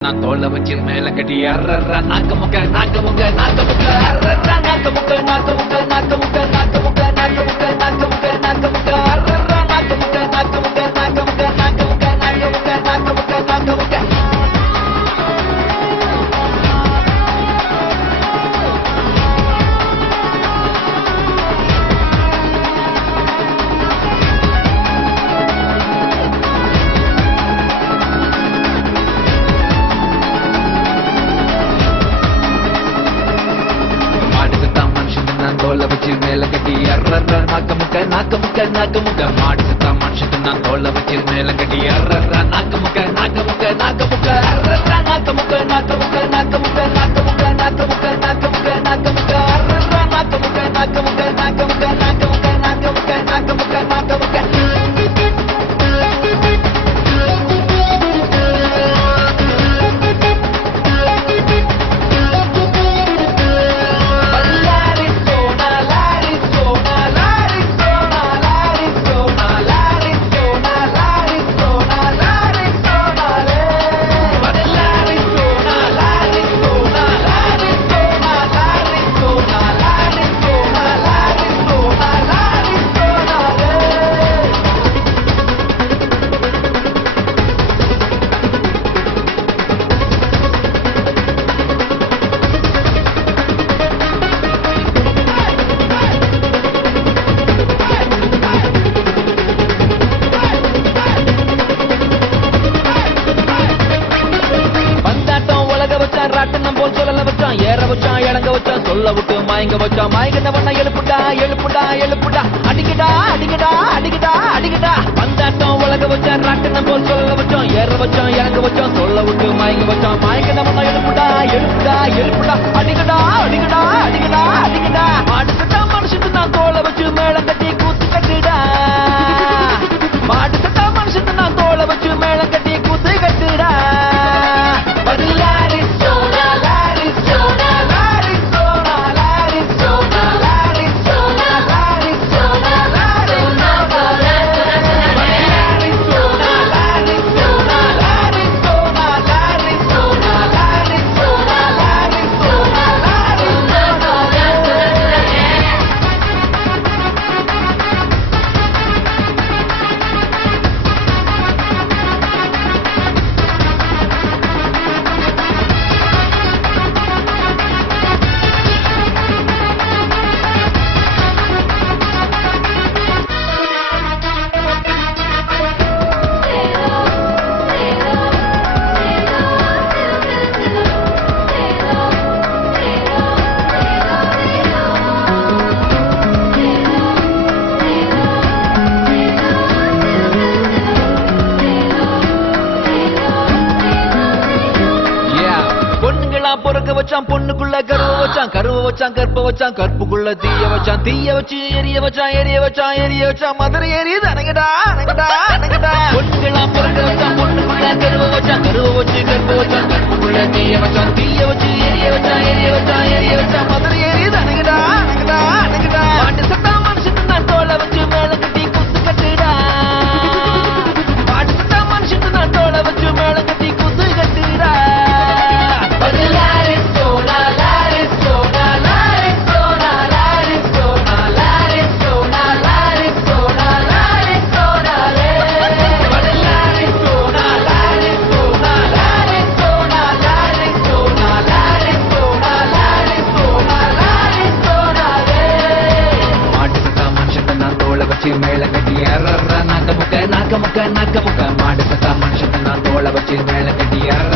நான் தோல்ல வச்சு மேல கட்டி அர்ற நாக்க முக்க நாக்க முக்க நாக்க முக்க அர்ற நாக்க முக்க நாக்க முக்க நாக்க முக்க நாக்க முக்க நாக்க முக்க நாக்க முக்க நாக்க முக்க அர்ற நாக்க முக்க நாக்க முக்க நாக்க முக்க நாக்க முக்க நாக்க முக்க நாக்க முக்க நாக்க முக்க தோல்ல வச்சு மேல கட்டி அர்ற நாக்க முக்க நாக்க முக்க நாக்க முக்க மாடு சத்தா மனுஷத்து நான் தோல்ல வச்சு மேல கட்டி அர்ற நாக்க முக்க நாக்க முக்க நாக்க முக்க அர்ற நாக்க முக்க நாக்க முக்க நாக்க முக்க நாக்க முக்க நாக்க முக்க நாக்க முக்க நாக்க முக்க அர்ற நாக்க முக்க நாக்க முக்க நாக்க முக்க நாக்க முக்க நாக்க முக்க நாக்க முக்க நாக்க முக்க ஏற வச்சான் இறங்க வச்சான் சொல்ல விட்டு மயங்க வச்சான் மயங்கினவன எழுப்புடா எழுப்புடா எழுப்புடா அடிக்கடா அடிக்கடா அடிக்கடா அடிக்கடா பந்தாட்டம் உலக வச்சான் ராட்டினம் போல் சொல்ல வச்சான் ஏற வச்சான் இறங்க வச்சான் சொல்ல விட்டு மயங்க வச்சான் மயங்கினவன எழுப்புடா எழுப்புடா எழுப்புடா அடிக்கடா அடிக்கடா அடிக்கடா அடிக்கடா மாடு மனுஷத்து நான் தோலை வச்சு மேளம் கட்டி கூத்து கட்டுடா மாடு சட்டா மனுஷத்து நான் தோலை வச்சு மேளம் கட்டி கூத்து கட்டுடா பொறுக்க வச்சான் பொண்ணுக்குள்ள கருவ வச்சான் கருவ வச்சான் கற்ப வச்சான் கற்புக்குள்ள தீய வச்சான் தீய வச்சு எரிய வச்சான் எரிய வச்சான் எரிய வச்சான் மதுரை எரியுது அணங்கடா அணங்கடா அணங்கடா பொண்ணுங்களாம் பொறுக்க வச்சான் பொண்ணுக்குள்ள கருவ வச்சான் கருவ வச்சு கற்ப வச்சான் கற்புக்குள்ள தீய வச்சான் தீய வச்சு எரிய வச்சான் எரிய வச்சான் எரிய வச்சான் மதுரை எரியுது அணங்கடா அணங்கடா அணங்கடா மாட்டு சட்டா மனுஷத்து நான் தோலை வச்சு மேல கட்டி குத்து கட்டுடா மாட்டு சட்டா மனுஷத்து நான் தோலை வச்சு மேல கட்டி குத்து கட்டுடா மேல கட்டி அர்ற நாக்க முக்க நாக்க முக்க நாக்க முக்க மாடு சத்தா மனுஷத்து நான் தோலை வச்சு மேல கட்டி அர்ற